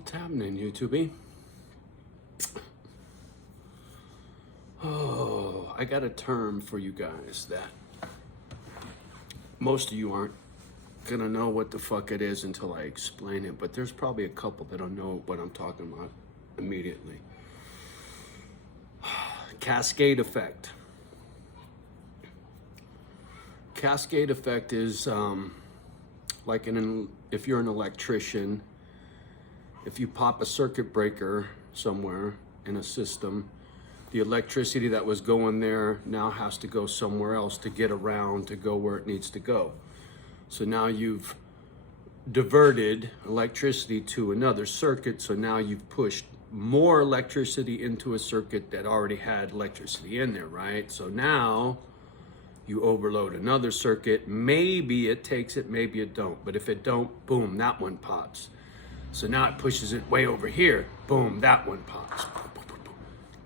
What's happening, YouTube? Oh, I got a term for you guys that most of you aren't gonna know what the fuck it is until I explain it, but there's probably a couple that don't know what I'm talking about immediately. Cascade effect. Cascade effect is like if you're an electrician, if you pop a circuit breaker somewhere in a system, the electricity that was going there now has to go somewhere else to get around to go where it needs to go. So now you've diverted electricity to another circuit, so now you've pushed more electricity into a circuit that already had electricity in there, right? So now you overload another circuit. Maybe it takes it, maybe it don't. But if it don't, boom, that one pops. So now it pushes it way over here. Boom, that one pops.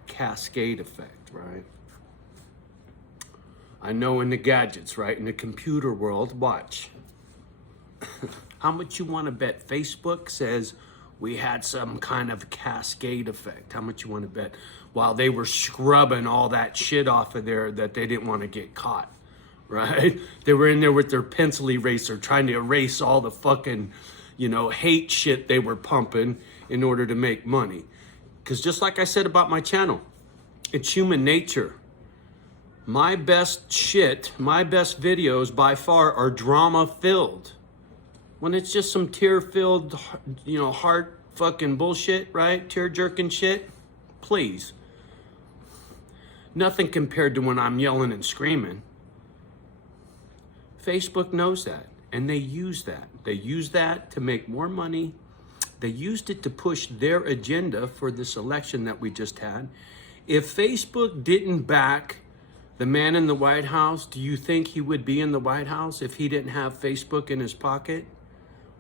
Cascade effect, right? I know in the gadgets, right? In the computer world, watch. How much you want to bet Facebook says we had some kind of cascade effect? How much you want to bet? While they were scrubbing all that shit off of there that they didn't want to get caught, right? They were in there with their pencil eraser trying to erase all the fucking, hate shit they were pumping in order to make money. Because just like I said about my channel, it's human nature. My best shit, my best videos by far are drama filled. When it's just some tear filled, heart fucking bullshit, right? Tear jerking shit, please. Nothing compared to when I'm yelling and screaming. Facebook knows that, and they use that. They use that to make more money. They used it to push their agenda for this election that we just had. If Facebook didn't back the man in the White House, do you think he would be in the White House if he didn't have Facebook in his pocket?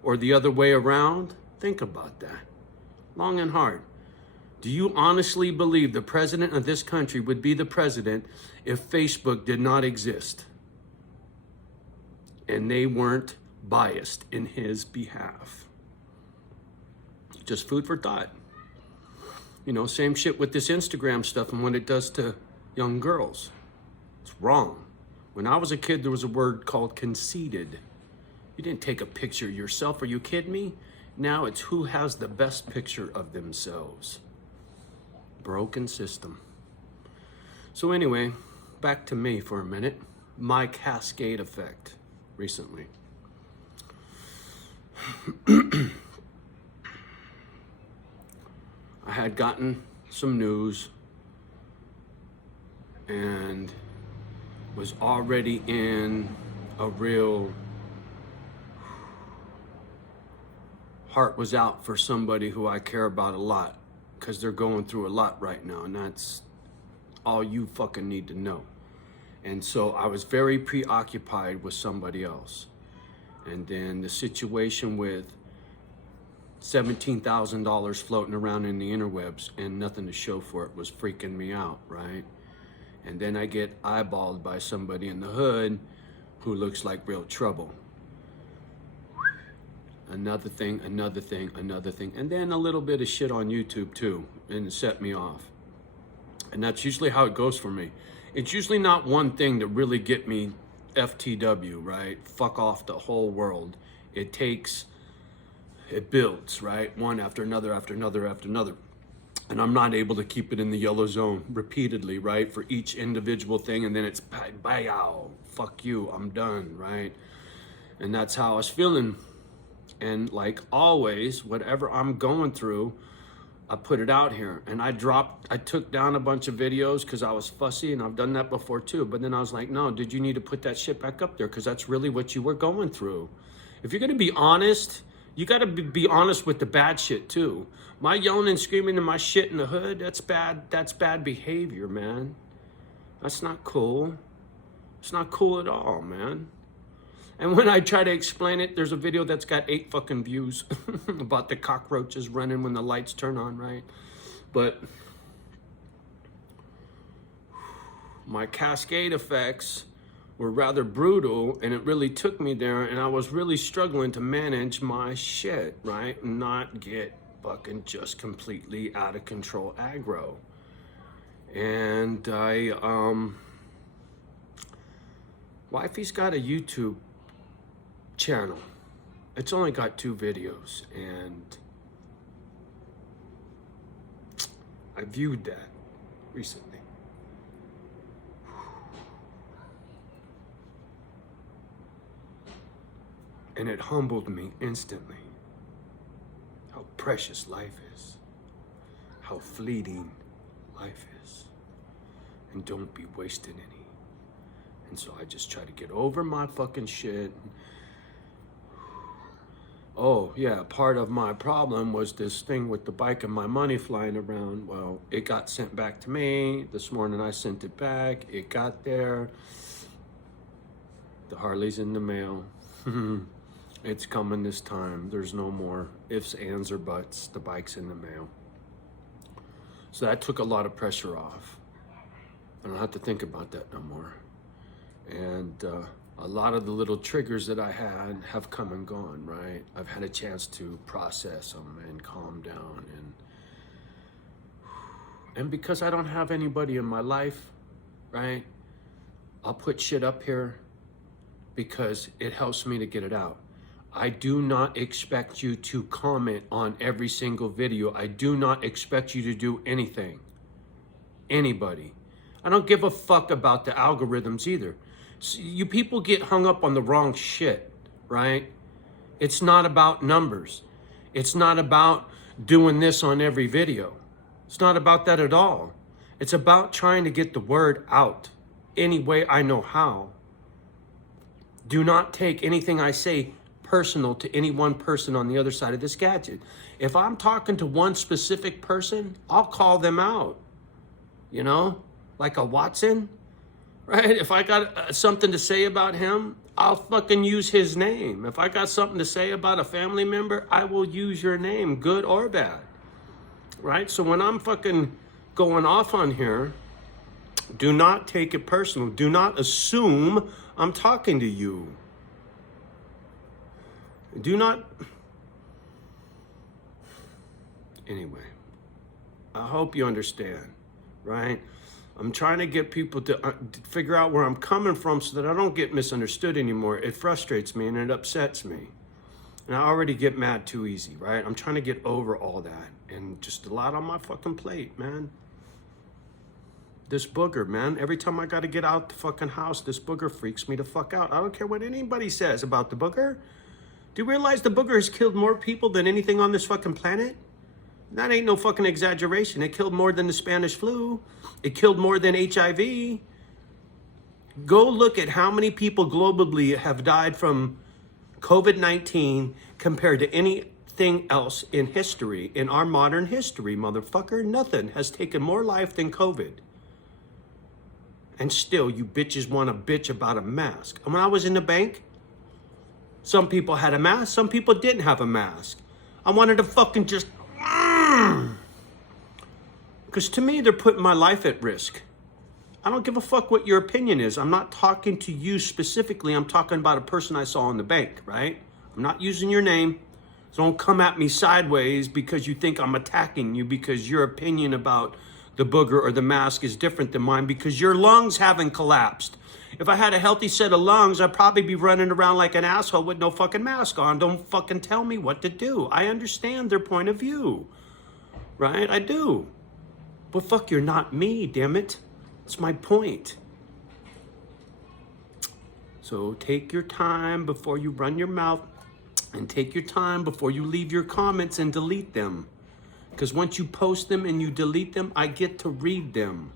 Or the other way around? Think about that. Long and hard. Do you honestly believe the president of this country would be the president if Facebook did not exist and they weren't biased in his behalf? Just food for thought. Same shit with this Instagram stuff and what it does to young girls. It's wrong. When I was a kid, there was a word called conceited. You didn't take a picture of yourself. Are you kidding me? Now it's who has the best picture of themselves. Broken system. So anyway, back to me for a minute. My cascade effect recently. I had gotten some news and was already in a real heart was out for somebody who I care about a lot, because they're going through a lot right now, and that's all you fucking need to know. And so I was very preoccupied with somebody else. And then the situation with $17,000 floating around in the interwebs and nothing to show for it was freaking me out, right? And then I get eyeballed by somebody in the hood who looks like real trouble. Another thing, another thing, another thing. And then a little bit of shit on YouTube too, and it set me off. And that's usually how it goes for me. It's usually not one thing to really get me FTW, right? Fuck off the whole world. It builds, right? One after another, after another, after another. And I'm not able to keep it in the yellow zone repeatedly, right? For each individual thing, and then it's bye-ow, fuck you, I'm done, right? And that's how I was feeling. And like always, whatever I'm going through, I put it out here. And I took down a bunch of videos because I was fussy, and I've done that before too. But then I was like, no, did you need to put that shit back up there? Because that's really what you were going through. If you're going to be honest, you got to be honest with the bad shit too. My yelling and screaming and my shit in the hood, that's bad behavior, man. That's not cool. It's not cool at all, man. And when I try to explain it, there's a video that's got 8 fucking views about the cockroaches running when the lights turn on, right? But my cascade effects were rather brutal, and it really took me there, and I was really struggling to manage my shit, right? Not get fucking just completely out of control aggro. And wifey's got a YouTube channel. It's only got 2 videos, and I viewed that recently. And it humbled me instantly. How precious life is. How fleeting life is. And don't be wasting any. And so I just try to get over my fucking shit. Oh, yeah, part of my problem was this thing with the bike and my money flying around. Well, it got sent back to me. This morning I sent it back. It got there. The Harley's in the mail. It's coming this time. There's no more ifs, ands, or buts. The bike's in the mail. So that took a lot of pressure off. I don't have to think about that no more. And a lot of the little triggers that I had have come and gone, right? I've had a chance to process them and calm down. And because I don't have anybody in my life, right? I'll put shit up here because it helps me to get it out. I do not expect you to comment on every single video. I do not expect you to do anything. Anybody. I don't give a fuck about the algorithms either. You people get hung up on the wrong shit, right? It's not about numbers. It's not about doing this on every video. It's not about that at all. It's about trying to get the word out any way I know how. Do not take anything I say personal to any one person on the other side of this gadget. If I'm talking to one specific person, I'll call them out. You know, like a Watson, right? If I got something to say about him, I'll fucking use his name. If I got something to say about a family member, I will use your name, good or bad, right? So when I'm fucking going off on here, do not take it personal. Do not assume I'm talking to you. Do not. Anyway, I hope you understand, right? I'm trying to get people to figure out where I'm coming from so that I don't get misunderstood anymore. It frustrates me and it upsets me. And I already get mad too easy, right? I'm trying to get over all that and just a lot on my fucking plate, man. This booger, man, every time I got to get out the fucking house, this booger freaks me the fuck out. I don't care what anybody says about the booger. Do you realize the booger has killed more people than anything on this fucking planet? That ain't no fucking exaggeration. It killed more than the Spanish flu. It killed more than HIV. Go look at how many people globally have died from COVID-19 compared to anything else in history, in our modern history, motherfucker. Nothing has taken more life than COVID. And still, you bitches want to bitch about a mask. And when I was in the bank, some people had a mask, some people didn't have a mask. I wanted to fucking just... Because to me, they're putting my life at risk. I don't give a fuck what your opinion is. I'm not talking to you specifically. I'm talking about a person I saw in the bank, right? I'm not using your name. So don't come at me sideways because you think I'm attacking you because your opinion about the booger or the mask is different than mine because your lungs haven't collapsed. If I had a healthy set of lungs, I'd probably be running around like an asshole with no fucking mask on. Don't fucking tell me what to do. I understand their point of view, right? I do. But fuck, you're not me, damn it. That's my point. So take your time before you run your mouth and take your time before you leave your comments and delete them. Because once you post them and you delete them, I get to read them.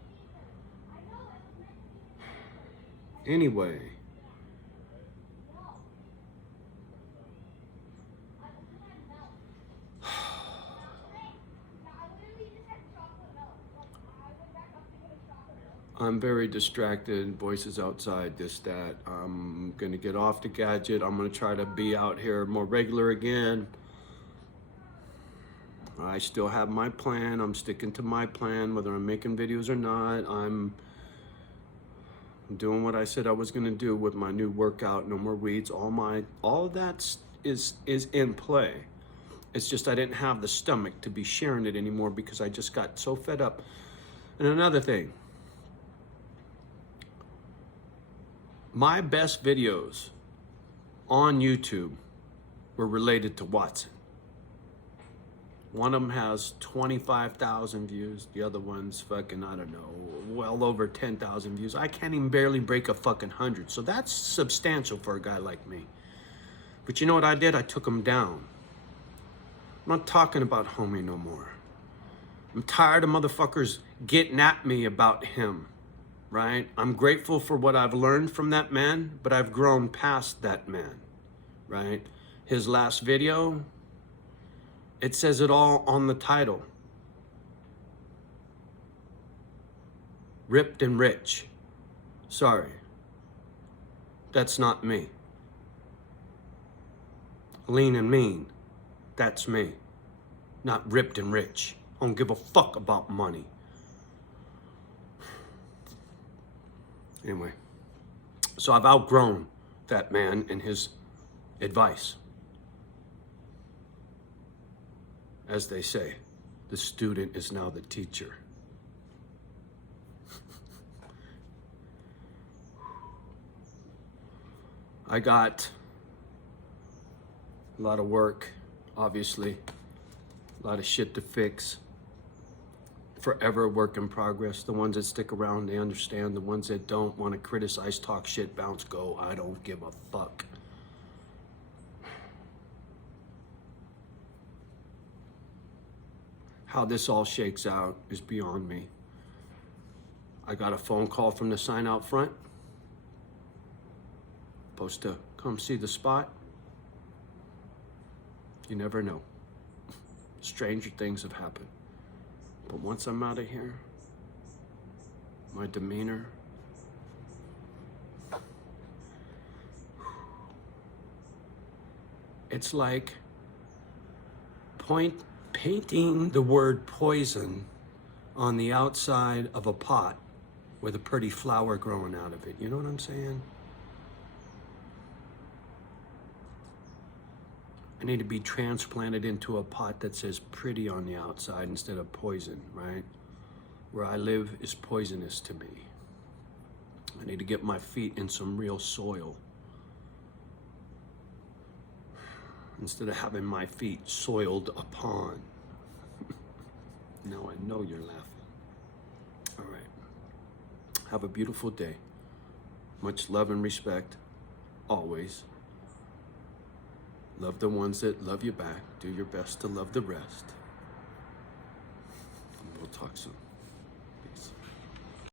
Anyway. I'm very distracted, voices outside, this, that. I'm gonna get off the gadget. I'm gonna try to be out here more regular again. I still have my plan. I'm sticking to my plan, whether I'm making videos or not. I'm doing what I said I was gonna do with my new workout, no more weeds, all of that is in play. It's just I didn't have the stomach to be sharing it anymore because I just got so fed up. And another thing, my best videos on YouTube were related to Watson. One of them has 25,000 views. The other one's fucking, I don't know, well over 10,000 views. I can't even barely break a fucking 100. So that's substantial for a guy like me. But you know what I did? I took him down. I'm not talking about homie no more. I'm tired of motherfuckers getting at me about him, right? I'm grateful for what I've learned from that man, but I've grown past that man, right? His last video, it says it all on the title. Ripped and rich. Sorry. That's not me. Lean and mean. That's me. Not ripped and rich. I don't give a fuck about money. Anyway, so I've outgrown that man and his advice. As they say, the student is now the teacher. I got a lot of work, obviously, a lot of shit to fix. Forever a work in progress. The ones that stick around, they understand. The ones that don't want to criticize, talk shit, bounce, go, I don't give a fuck. How this all shakes out is beyond me. I got a phone call from the sign out front. Supposed to come see the spot. You never know. Stranger things have happened. But once I'm out of here, my demeanor, it's like painting the word poison on the outside of a pot with a pretty flower growing out of it. You know what I'm saying? I need to be transplanted into a pot that says pretty on the outside instead of poison, right? Where I live is poisonous to me. I need to get my feet in some real soil instead of having my feet soiled upon. Now I know you're laughing. All right. Have a beautiful day. Much love and respect, always. Love the ones that love you back. Do your best to love the rest. We'll talk soon.